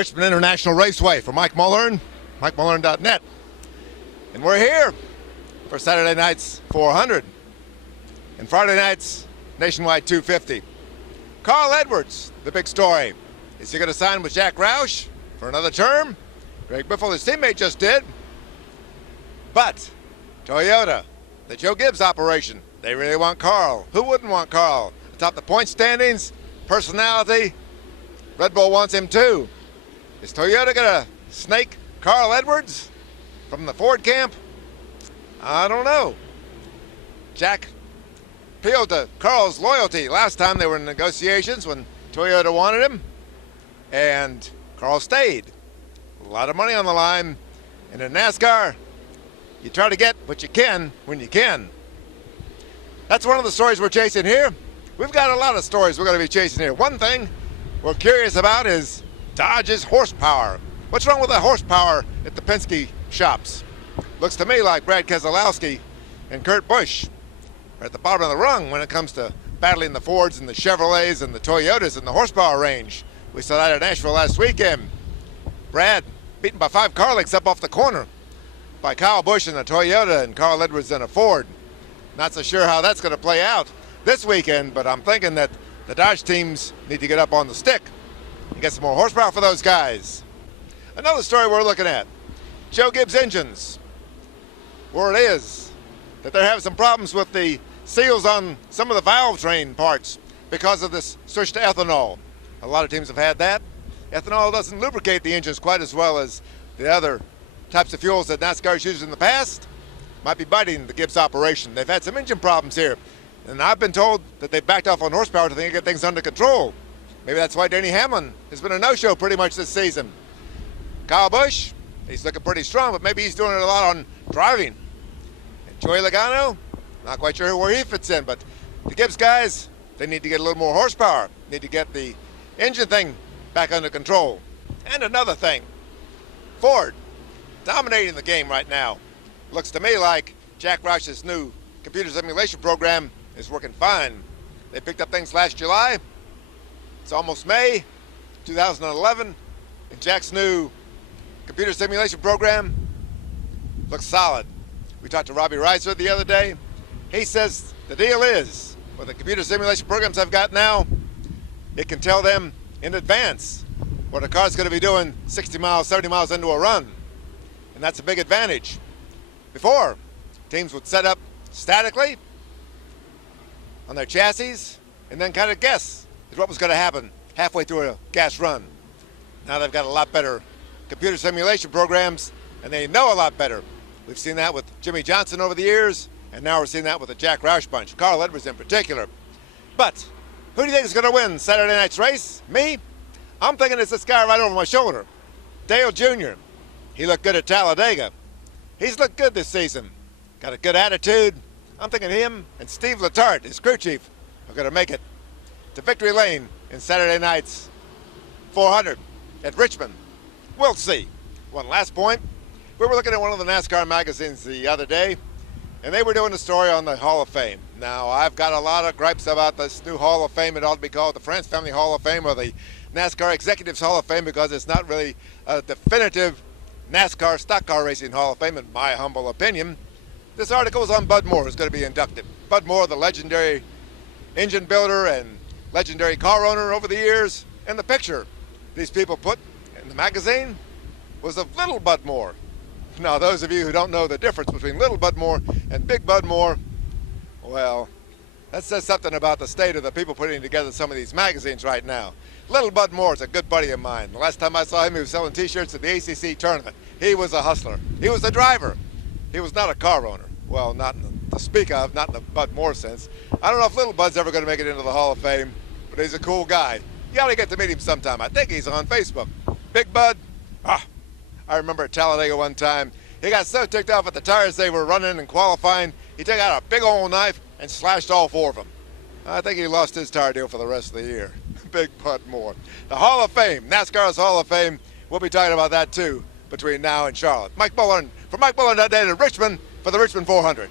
Richmond International Raceway for Mike Mulhern, MikeMulhern.net. And we're here for Saturday night's 400 and Friday night's Nationwide 250. Carl Edwards, the big story. Is he going to sign with Jack Roush for another term? Greg Biffle, his teammate, just did. But Toyota, the Joe Gibbs operation, they really want Carl. Who wouldn't want Carl? Atop the point standings, personality, Red Bull wants him too. Is Toyota going to snake Carl Edwards from the Ford camp? I don't know. Jack appealed to Carl's loyalty last time they were in negotiations when Toyota wanted him, and Carl stayed. A lot of money on the line, and in NASCAR, you try to get what you can when you can. That's one of the stories we're chasing here. We've got a lot of stories we're going to be chasing here. One thing we're curious about is Dodge's horsepower. What's wrong with the horsepower at the Penske shops? Looks to me like Brad Keselowski and Kurt Busch are at the bottom of the rung when it comes to battling the Fords and the Chevrolets and the Toyotas in the horsepower range. We saw that at Nashville last weekend. Brad beaten by 5 car lengths up off the corner by Kyle Busch in a Toyota and Carl Edwards in a Ford. Not so sure how that's going to play out this weekend, but I'm thinking that the Dodge teams need to get up on the stick and get some more horsepower for those guys. Another story we're looking at, Joe Gibbs engines. Word is that they're having some problems with the seals on some of the valve train parts because of this switch to ethanol. A lot of teams have had that. Ethanol doesn't lubricate the engines quite as well as the other types of fuels that NASCAR's used in the past. Might be biting the Gibbs operation. They've had some engine problems here, and I've been told that they backed off on horsepower to think they get things under control. Maybe that's why Denny Hamlin has been a no-show pretty much this season. Kyle Busch, he's looking pretty strong, but maybe he's doing it a lot on driving. And Joey Logano, not quite sure where he fits in, but the Gibbs guys, they need to get a little more horsepower. Need to get the engine thing back under control. And another thing, Ford, dominating the game right now. Looks to me like Jack Roush's new computer simulation program is working fine. They picked up things last July. It's almost May 2011, and Jack's new computer simulation program looks solid. We talked to Robbie Reiser the other day. He says the deal is, with the computer simulation programs I've got now, it can tell them in advance what a car's going to be doing 60 miles, 70 miles into a run. And that's a big advantage. Before, teams would set up statically on their chassis and then kind of guess what was going to happen halfway through a gas run. Now they've got a lot better computer simulation programs, and they know a lot better. We've seen that with Jimmy Johnson over the years, and now we're seeing that with the Jack Roush bunch, Carl Edwards in particular. But who do you think is going to win Saturday night's race? Me? I'm thinking it's this guy right over my shoulder, Dale Jr. He looked good at Talladega. He's looked good this season. Got a good attitude. I'm thinking him and Steve Letarte, his crew chief, are going to make it to victory lane in Saturday night's 400 at Richmond. We'll see. One last point. We were looking at one of the NASCAR magazines the other day, and they were doing a story on the Hall of Fame. Now, I've got a lot of gripes about this new Hall of Fame. It ought to be called the France Family Hall of Fame or the NASCAR Executives Hall of Fame because it's not really a definitive NASCAR Stock Car Racing Hall of Fame, in my humble opinion. This article is on Bud Moore, who's going to be inducted. Bud Moore, the legendary engine builder and legendary car owner over the years. And the picture these people put in the magazine was of little Bud Moore. Now, those of you who don't know the difference between little Bud Moore and big Bud Moore, well, that says something about the state of the people putting together some of these magazines right now. Little Bud Moore is a good buddy of mine. The last time I saw him, he was selling T-shirts at the ACC tournament. He was a hustler. He was a driver. He was not a car owner. Well, not to speak of, not in the Bud Moore sense. I don't know if Little Bud's ever going to make it into the Hall of Fame, but he's a cool guy. You ought to get to meet him sometime. I think he's on Facebook. Big Bud, I remember at Talladega one time, he got so ticked off at the tires they were running and qualifying, he took out a big old knife and slashed all 4 of them. I think he lost his tire deal for the rest of the year. Big Bud Moore. The Hall of Fame, NASCAR's Hall of Fame, we'll be talking about that too between now and Charlotte. Mike Mulhern from MikeMulhern.net in Richmond for the Richmond 400.